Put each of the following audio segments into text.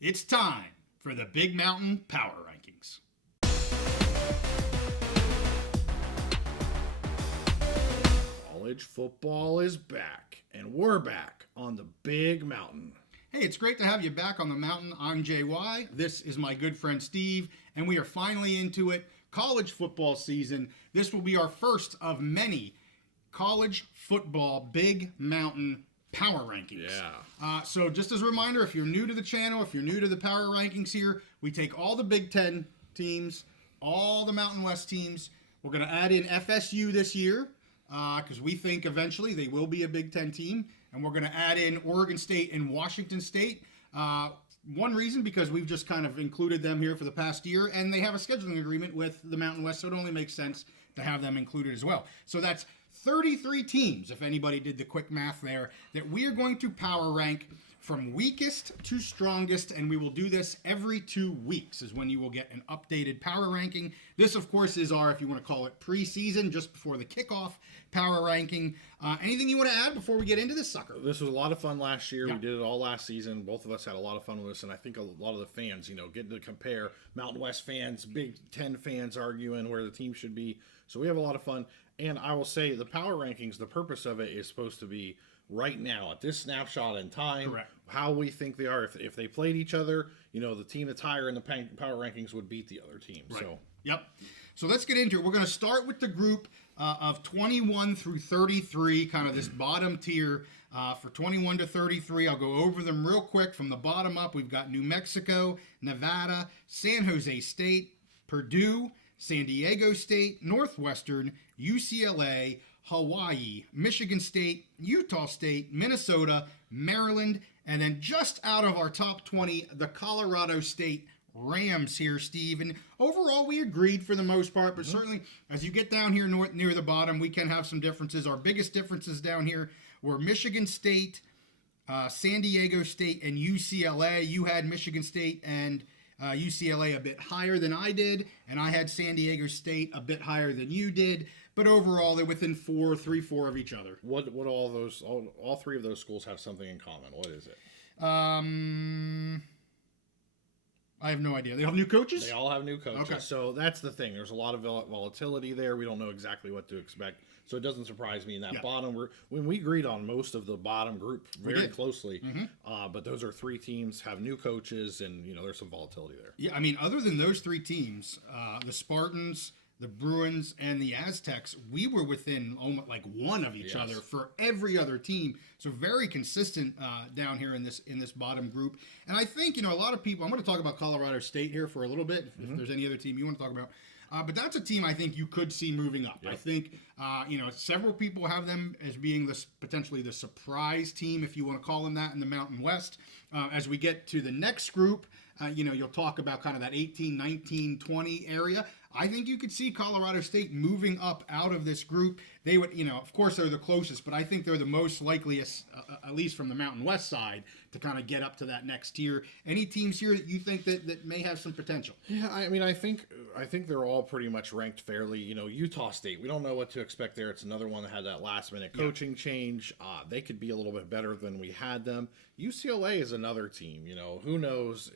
It's time for the Big Mountain Power Rankings. College football is back, and we're back on the Big Mountain. Hey, it's great to have you back on the mountain. I'm JY. This is my good friend Steve, and we are finally into it. College football season. This will be our first of many college football Big Mountain Power Rankings. Yeah. So just as a reminder, if you're new to the channel, if you're new to the Power Rankings here, we take all the Big Ten teams, all the Mountain West teams. We're going to add in FSU this year because we think eventually they will be a Big Ten team. And we're going to add in Oregon State and Washington State. One reason, because we've just kind of included them here for the past year, and they have a scheduling agreement with the Mountain West, so it only makes sense to have them included as well. So that's 33 teams, if anybody did the quick math there, that we are going to power rank from weakest to strongest, and we will do this every 2 weeks is when you will get an updated power ranking. This, of course, is our, if you want to call it preseason, just before the kickoff power ranking. Anything you want to add before we get into this sucker? This was a lot of fun last year. Yeah. We did it all last season. Both of us had a lot of fun with this, and I think a lot of the fans, getting to compare Mountain West fans, Big Ten fans arguing where the team should be. So we have a lot of fun. And I will say the power rankings, the purpose of it is supposed to be right now at this snapshot in time. Correct. How we think they are. If they played each other, the team that's higher in the power rankings would beat the other team. Right. So Yep. So let's get into it. We're going to start with the group of 21 through 33, kind of this bottom tier. For 21 to 33, I'll go over them real quick from the bottom up. We've got New Mexico, Nevada, San Jose State, Purdue, San Diego State, Northwestern, UCLA, Hawaii, Michigan State, Utah State, Minnesota, Maryland, and then just out of our top 20, the Colorado State Rams here, Steve. And overall, we agreed for the most part, but certainly as you get down here near the bottom, we can have some differences. Our biggest differences down here were Michigan State, San Diego State, and UCLA. You had Michigan State and UCLA a bit higher than I did, and I had San Diego State a bit higher than you did. But overall, they're within 4 of each other. what all three of those schools have something in common? What is it? I have no idea. They have new coaches? They all have new coaches. Okay. So that's the thing. There's a lot of volatility there. We don't know exactly what to expect. So it doesn't surprise me in that bottom. When we agreed on most of the bottom group very closely, but those are three teams, have new coaches, and there's some volatility there. Yeah, I mean, other than those three teams, the Spartans, the Bruins, and the Aztecs, we were within almost like one of each other for every other team. So very consistent down here in this bottom group. And I think a lot of people. I'm going to talk about Colorado State here for a little bit. If there's any other team you want to talk about. But that's a team I think you could see moving up. Yep. I think, several people have them as being potentially the surprise team, if you want to call them that, in the Mountain West. As we get to the next group, you'll talk about kind of that 18, 19, 20 area. I think you could see Colorado State moving up out of this group. They would, of course, they're the closest, but I think they're the most likely, at least from the Mountain West side, to kind of get up to that next tier. Any teams here that you think that may have some potential? Yeah, I mean, I think they're all pretty much ranked fairly. Utah State, we don't know what to expect there. It's another one that had that last-minute coaching change. They could be a little bit better than we had them. UCLA is another team. Who knows?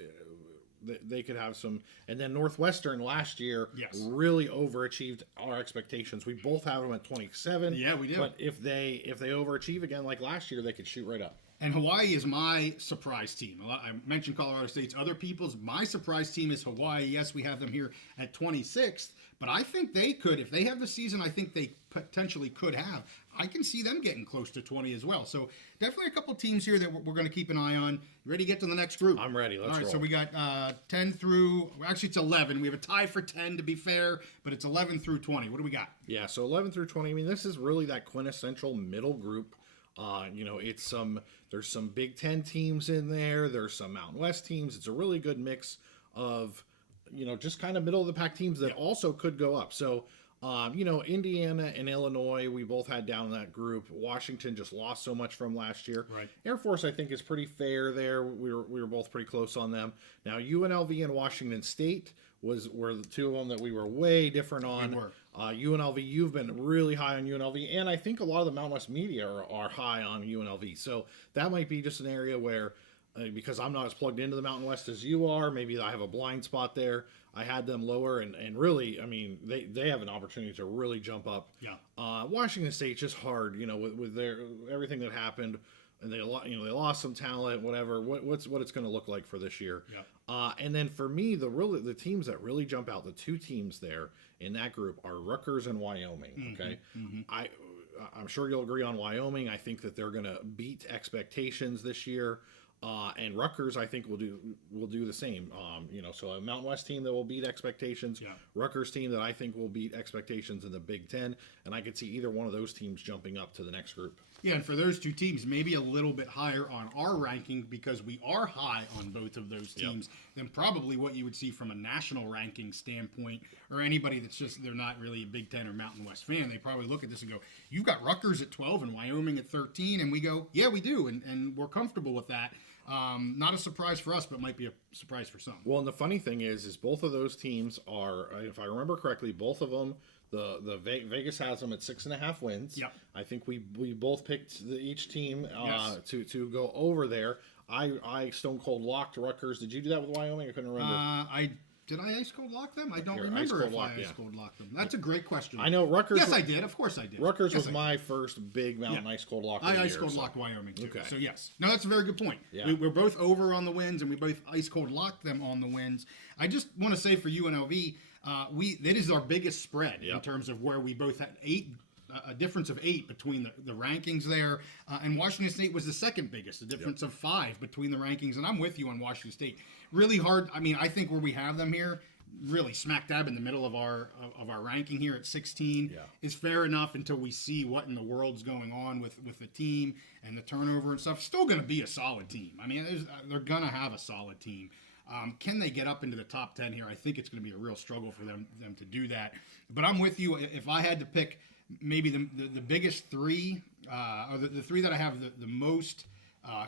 They could have some. And then Northwestern last year really overachieved our expectations. We both have them at 27. Yeah, we did. But if they overachieve again like last year, they could shoot right up. And Hawaii is my surprise team. I mentioned Colorado State's other people's. My surprise team is Hawaii. Yes, we have them here at 26th. But I think they could, if they have the season I think they potentially could have, I can see them getting close to 20 as well. So definitely a couple teams here that we're going to keep an eye on. You ready to get to the next group? I'm ready. Let's roll. So we got 10 through, actually it's 11. We have a tie for 10 to be fair, but it's 11 through 20. What do we got? Yeah, so 11 through 20. I mean, this is really that quintessential middle group. There's some Big Ten teams in there. There's some Mountain West teams. It's a really good mix of, just kind of middle of the pack teams that also could go up. So, Indiana and Illinois, we both had down in that group. Washington just lost so much from last year. Right. Air Force, I think, is pretty fair there. We were both pretty close on them. Now, UNLV and Washington State were the two of them that we were way different on. We were. UNLV, you've been really high on UNLV, and I think a lot of the Mountain West media are high on UNLV. So that might be just an area where because I'm not as plugged into the Mountain West as you are. Maybe I have a blind spot there. I had them lower, and really, I mean, they have an opportunity to really jump up. Yeah. Washington State's just hard, with their everything that happened, and they lost some talent, whatever. What it's going to look like for this year. Yeah. And then for me, the teams that really jump out, the two teams there in that group are Rutgers and Wyoming. Okay, I'm sure you'll agree on Wyoming. I think that they're going to beat expectations this year. And Rutgers, I think, will do the same. So a Mountain West team that will beat expectations. Yeah. Rutgers team that I think will beat expectations in the Big Ten, and I could see either one of those teams jumping up to the next group. Yeah, and for those two teams, maybe a little bit higher on our ranking because we are high on both of those teams than probably what you would see from a national ranking standpoint, or anybody that's they're not really a Big Ten or Mountain West fan. They probably look at this and go, you've got Rutgers at 12 and Wyoming at 13, and we go, yeah, we do, and we're comfortable with that. Not a surprise for us, but might be a surprise for some. Well, and the funny thing is both of those teams are, if I remember correctly, both of them, the Vegas has them at 6.5 wins. Yep. I think we both picked each team Yes. to go over there. I stone cold locked Rutgers. Did you do that with Wyoming? I couldn't remember. Did I ice cold lock them? I don't You're remember ice if cold I lock, ice yeah. cold locked them. That's a great question. I know Rutgers. Yes, I did. Of course I did. Rutgers Yes, was I my first big mountain ice cold lock. I of the ice year, cold so- locked Wyoming too. Okay. So yes, no, that's a very good point. Yeah. We're both over on the wins, and we both ice cold locked them on the wins. I just want to say for UNLV, that is our biggest spread in Yep. terms of where we both had a difference of 8 between the rankings there, and Washington State was the second biggest, a difference of 5 between the rankings. And I'm with you on Washington State. Really hard. I mean, I think where we have them here, really smack dab in the middle of our ranking here at 16 is fair enough until we see what in the world's going on with the team and the turnover and stuff. Still going to be a solid team. I mean, they're going to have a solid team. Can they get up into the top 10 here? I think it's going to be a real struggle for them to do that. But I'm with you. If I had to pick maybe the biggest three, or the three that I have the most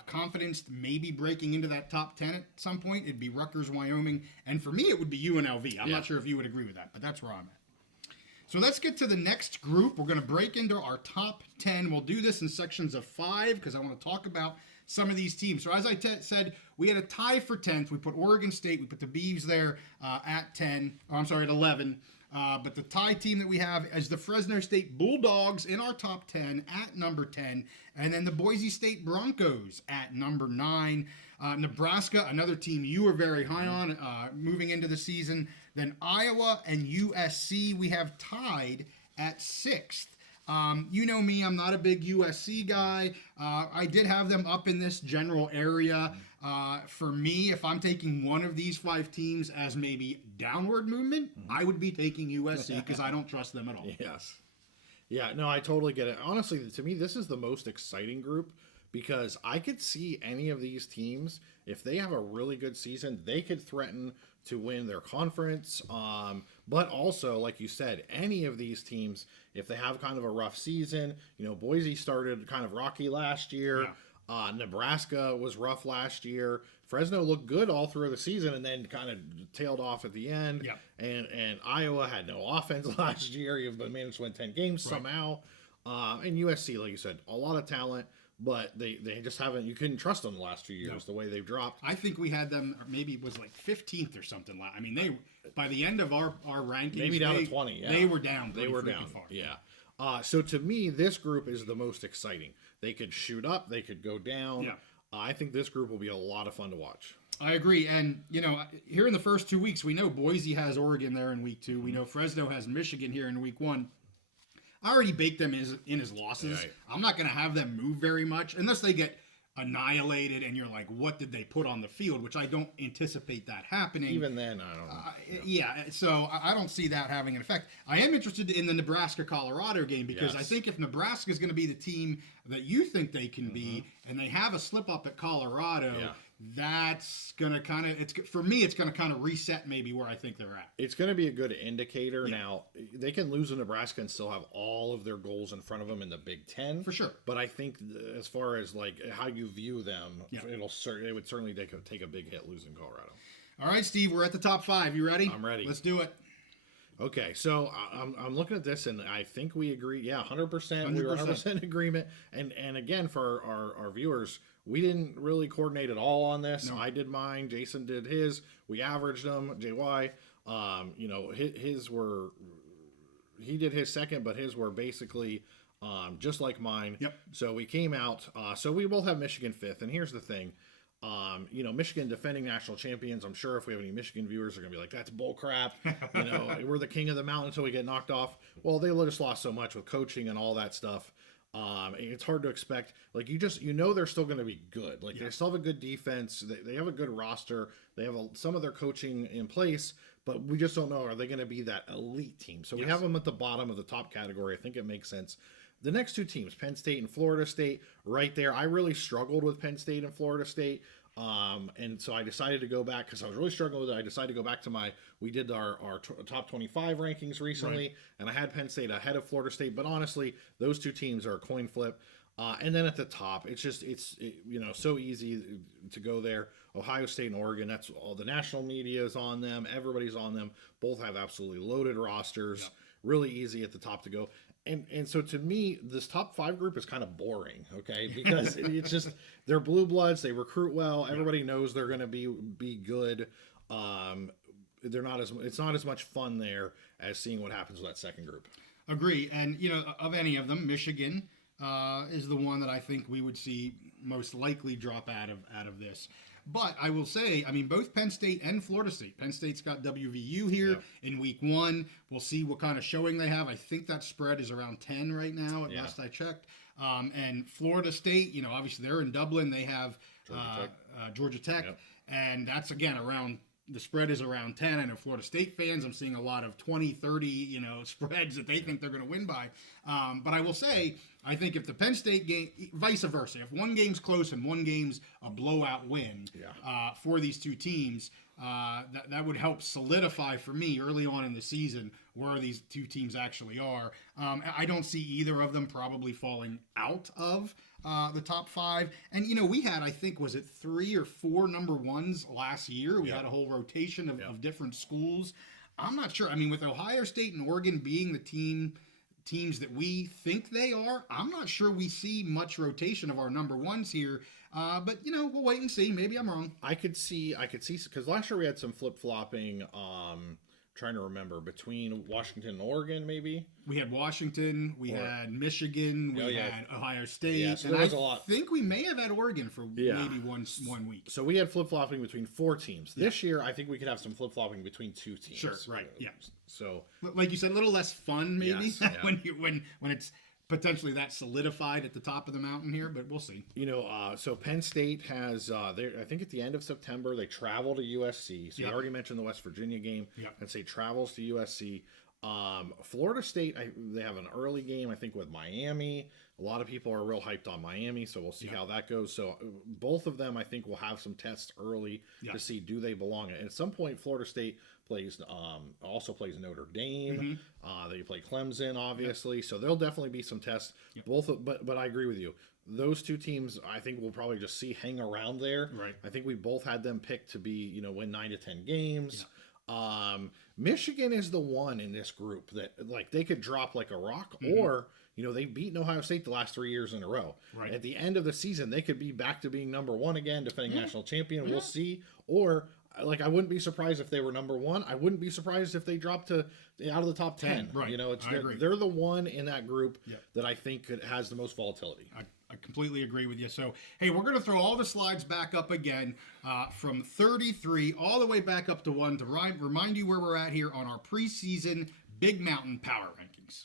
confidence maybe breaking into that top 10 at some point, it'd be Rutgers, Wyoming, and for me it would be UNLV. I'm not sure if you would agree with that, but that's where I'm at. So let's get to the next group. We're going to break into our top 10. We'll do this in sections of 5 because I want to talk about some of these teams. So as I said, we had a tie for 10th. We put Oregon State, we put the Beavs there at 11. But the tie team that we have is the Fresno State Bulldogs in our top 10 at number 10. And then the Boise State Broncos at number 9. Nebraska, another team you were very high on moving into the season. Then Iowa and USC we have tied at 6th. You know me, I'm not a big USC guy. I did have them up in this general area. For me, if I'm taking one of these 5 teams as maybe downward movement, I would be taking USC because I don't trust them at all. Yes. Yeah, no, I totally get it. Honestly, to me, this is the most exciting group because I could see any of these teams, if they have a really good season, they could threaten to win their conference. But also, like you said, any of these teams, if they have kind of a rough season, Boise started kind of rocky last year. Yeah. Nebraska was rough last year. Fresno looked good all through the season and then kind of tailed off at the end. Yeah. And Iowa had no offense last year, but managed to win 10 games somehow. And USC, like you said, a lot of talent, but they just haven't, you couldn't trust them the last few years, the way they've dropped. I think we had them, maybe it was like 15th or something. I mean, they, by the end of our rankings, maybe down to 20, yeah. They were down. They were down, far. yeah. So to me, this group is the most exciting. They could shoot up, they could go down. Yeah. I think this group will be a lot of fun to watch. I agree. And, here in the first 2 weeks, we know Boise has Oregon there in week 2. We know Fresno has Michigan here in week 1. I already baked them in as losses. Right. I'm not going to have them move very much unless they get annihilated and you're like, what did they put on the field? Which I don't anticipate that happening. Even then, I don't know. Yeah, so I don't see that having an effect. I am interested in the Nebraska-Colorado game because I think if Nebraska is going to be the team that you think they can be and they have a slip-up at Colorado, that's going to kind of, for me, it's going to kind of reset maybe where I think they're at. It's going to be a good indicator. Yeah. Now, they can lose to Nebraska and still have all of their goals in front of them in the Big Ten. For sure. But I think as far as like how you view them, it would certainly take a big hit losing Colorado. All right, Steve, we're at the top 5. You ready? I'm ready. Let's do it. Okay, so I'm looking at this, and I think we agree. Yeah, 100%. We were 100% agreement. And again, for our viewers, we didn't really coordinate at all on this. No. I did mine. Jason did his. We averaged them. JY, his were, he did his second, but his were basically just like mine. Yep. So we came out. So we both have Michigan fifth. And here's the thing. Michigan defending national champions. I'm sure if we have any Michigan viewers, they're gonna be like, "That's bull crap." We're the king of the mountain until we get knocked off. Well, they just lost so much with coaching and all that stuff. It's hard to expect. Like they're still going to be good. Like they still have a good defense. They have a good roster. They have some of their coaching in place, but we just don't know, are they going to be that elite team? So we have them at the bottom of the top category. I think it makes sense. The next two teams, Penn State and Florida State, right there. I really struggled with Penn State and Florida State. And so I decided to go back because I was really struggling with it. I decided to go back to we did our top 25 rankings recently, and I had Penn State ahead of Florida State. But honestly, those two teams are a coin flip. And then at the top, it's so easy to go there. Ohio State and Oregon, that's all the national media is on them. Everybody's on them. Both have absolutely loaded rosters. Yep. Really easy at the top to go. And so to me, this top five group is kind of boring, okay? Because it's just they're blue bloods, they recruit well, everybody knows they're going to be good. It's not as much fun there as seeing what happens with that second group. Agree, and of any of them, Michigan is the one that I think we would see most likely drop out of this. But I will say, both Penn State and Florida State. Penn State's got WVU here in week 1. We'll see what kind of showing they have. I think that spread is around 10 right now, at last I checked. And Florida State, obviously they're in Dublin. They have Georgia Tech. Yep. And that's, again, the spread is around 10. I know Florida State fans, I'm seeing a lot of 20, 30, spreads that they think they're going to win by. But I will say, I think if the Penn State game, vice versa, if one game's close and one game's a blowout win for these two teams, that would help solidify for me early on in the season where these two teams actually are. I don't see either of them probably falling out of the top 5. And, we had, I think, was it 3 or 4 number ones last year? We had a whole rotation of different schools. I'm not sure. With Ohio State and Oregon being the teams that we think they are, I'm not sure we see much rotation of our number ones here. But we'll wait and see. Maybe I'm wrong. I could see because last year we had some flip-flopping. Trying to remember between Washington and Oregon, maybe we had Washington, we had Michigan, we had Ohio State. Yeah, so there was a lot. I think we may have had Oregon for maybe one week. So we had flip-flopping between 4 teams. This year, I think we could have some flip-flopping between 2 teams. Sure, right, yeah. So, like you said, a little less fun maybe when it's potentially that solidified at the top of the mountain here, but we'll see. So Penn State has, I think at the end of September, they travel to USC. So you already mentioned the West Virginia game. Penn State travels to USC. Florida State, they have an early game, I think, with Miami. A lot of people are real hyped on Miami, so we'll see how that goes. So both of them, I think, will have some tests early to see do they belong. And at some point, Florida State also plays Notre Dame. They play Clemson, obviously. So there'll definitely be some tests. But I agree with you. Those two teams, I think we'll probably just see hang around there. Right. I think we both had them picked to be, win 9 to 10 games. Michigan is the one in this group that they could drop like a rock, or they've beaten Ohio State the last 3 years in a row. Right. At the end of the season, they could be back to being number 1 again, defending national champion. We'll see. Or I wouldn't be surprised if they were number 1. I wouldn't be surprised if they dropped out of the top 10. Right. They're the one in that group that I think has the most volatility. I completely agree with you. So, hey, we're going to throw all the slides back up again from 33 all the way back up to 1 to remind you where we're at here on our preseason Big Mountain Power Rankings.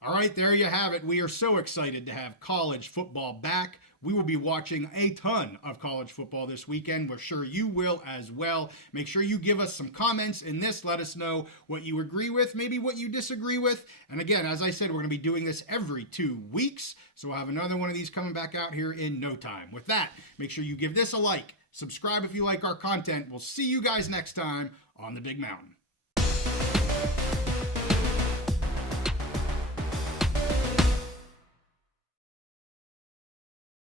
All right, there you have it. We are so excited to have college football back. We will be watching a ton of college football this weekend. We're sure you will as well. Make sure you give us some comments in this. Let us know what you agree with, maybe what you disagree with. And again, as I said, we're going to be doing this every 2 weeks. So we'll have another one of these coming back out here in no time. With that, make sure you give this a like, Subscribe if you like our content. We'll see you guys next time on the Big Mountain.